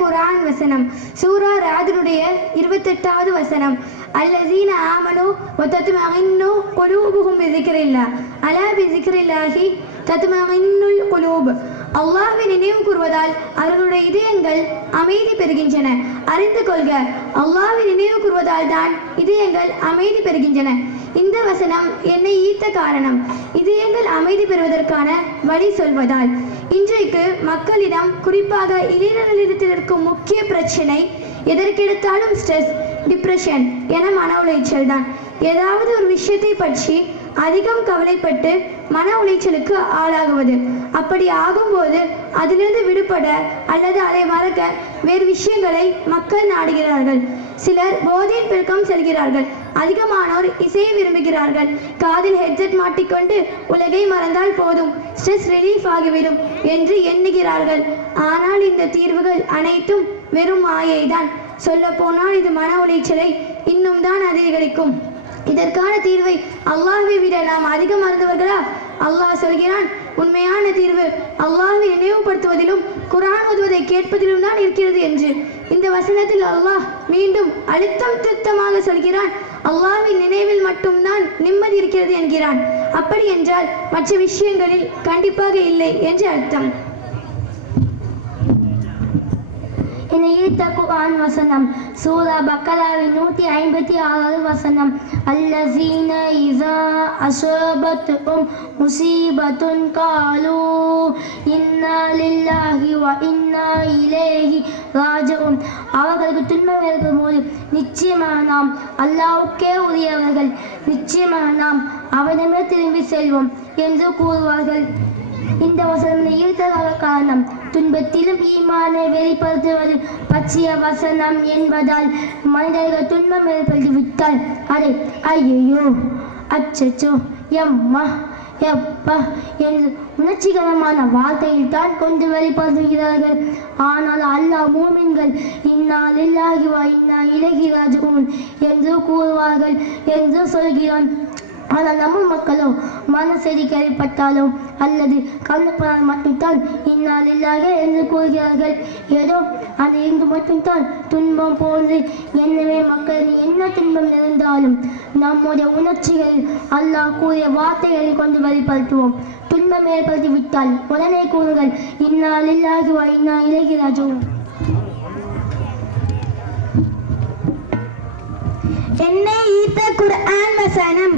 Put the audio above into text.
குர்ஆன் வசனம் சூரா ராதுடைய 28வது வசனம் அல்லஸீன ஆமனு வ தத்மஇன்னு குலூபுஹும் பிஸிக்ரில்லாஹ் அலா பிஸிக்ரில்லாஹி தத்மஇன்னுல் குலூப். அல்லாஹ்வை நினைவு கூறுவதால் அவர்களுடைய இதயங்கள் அமைதி பெறுகின்றன. அறிந்து கொள்க, அல்லாஹ்வை நினைவு கூறுவதால் தான் இதயங்கள் அமைதி பெறுகின்றன. இந்த வசனம் என்னை ஈர்த்த காரணம் இதயங்கள் அமைதி பெறுவதற்கான வழி சொல்வதால். இன்றைக்கு மக்களிடம், குறிப்பாக இளைஞர்களிடத்தில் இருக்கும் முக்கிய பிரச்சனை எதற்கெடுத்தாலும் ஸ்ட்ரெஸ், டிப்ரெஷன் என மன உளைச்சல் தான். ஏதாவது ஒரு விஷயத்தை பற்றி அதிகம் கவலைப்பட்டு மன உளைச்சலுக்கு ஆளாகுவது. அப்படி ஆகும்போது அதிலிருந்து விடுபட அல்லது அதை மறக்க வேறு விஷயங்களை மக்கள் நாடுகிறார்கள். சிலர் போதையின் பெருக்கம் செல்கிறார்கள். அதிகமானோர் இசையை விரும்புகிறார்கள். காதில் ஹெட்செட் மாட்டிக்கொண்டு உலகை மறந்தால் போதும், ஸ்ட்ரெஸ் ரிலீஃப் ஆகிவிடும் என்று எண்ணுகிறார்கள். ஆனால் இந்த தீர்வுகள் அனைத்தும் வெறும் மாயைதான். சொல்ல போனால் இது மன உளைச்சலை இன்னும் தான் அதிகரிக்கும். இதற்கான தீர்வை அல்லாஹ்வை விட நாம் அதிகம் மறந்தவர்களா? அல்லாஹ் சொல்கிறான், உண்மையான தீர்வு அல்லாஹ்வை நினைவுபடுத்துவதிலும் குர்ஆன் ஓதுவதை கேட்பதிலும் தான் இருக்கிறது என்று. இந்த வசனத்தில் அல்லாஹ் மீண்டும் அழுத்தம் திருத்தமாக சொல்கிறான், அல்லாஹ்வின் நினைவில் மட்டும்தான் நிம்மதி இருக்கிறது என்கிறான். அப்படி என்றால் மற்ற விஷயங்களில் கண்டிப்பாக இல்லை என்று அர்த்தம். ஈர்த்த குர்ஆன் வசனம் சூரா பக்கராவின் 156வது வசனம் அல்லஸீன இஸா அஸாபத்துஹும் முஸீபத்துன் காலூ இன்னா லில்லாஹி வ இன்னா இலைஹி ராஜிஊன். அவர்களுக்கு துன்பம் ஏற்படும்போது நிச்சயமாக நாம் அல்லாஹ்வுக்கே உரியவர்கள், நிச்சயமாக நாம் அவனிடமே திரும்பி செல்வோம் என்று கூறுவார்கள். இந்த வசனம் ஈர்த்ததாக காரணம் துன்பத்திலும் ஈமானை வெளிப்படுத்துவது பற்றிய வசனம் என்பதால் மனிதர்கள் துன்பம் ஏற்பட்டு விட்டால் அதை ஐயோ, அச்சச்சோ, எம்மா, எப்பா என்று உணர்ச்சிகரமான வார்த்தையில் தான் கொண்டு வெளிப்படுத்துகிறார்கள். ஆனால் அல்லாஹ் மூமின்கள் இன்னா லில்லாஹி வ இன்னா இலைஹி ராஜிஊன் என்று கூறுவார்கள் என்று சொல்கிறான். ஆனால் நம்ம மக்களோ மனசெடி கேள்விப்பட்டாலோ அல்லது கவலைப்படாத மட்டும்தான் இன்னா லில்லாஹி என்று கூறுகிறார்கள். ஏதோ அது இருந்து மட்டும்தான் துன்பம் போன்று. எனவே மக்கள் என்ன துன்பம் இருந்தாலும் நம்முடைய உணர்ச்சிகளில் அல்லாஹ் கூறிய வார்த்தைகளை கொண்டு வெளிப்படுத்துவோம். துன்பம் ஏற்படுத்தி விட்டால் உடனே கூறுங்கள் இன்னா லில்லாஹி வ இன்னா இலைஹி ராஜிஊன். என்னை ஈர்த்த குர்ஆன் வசனம்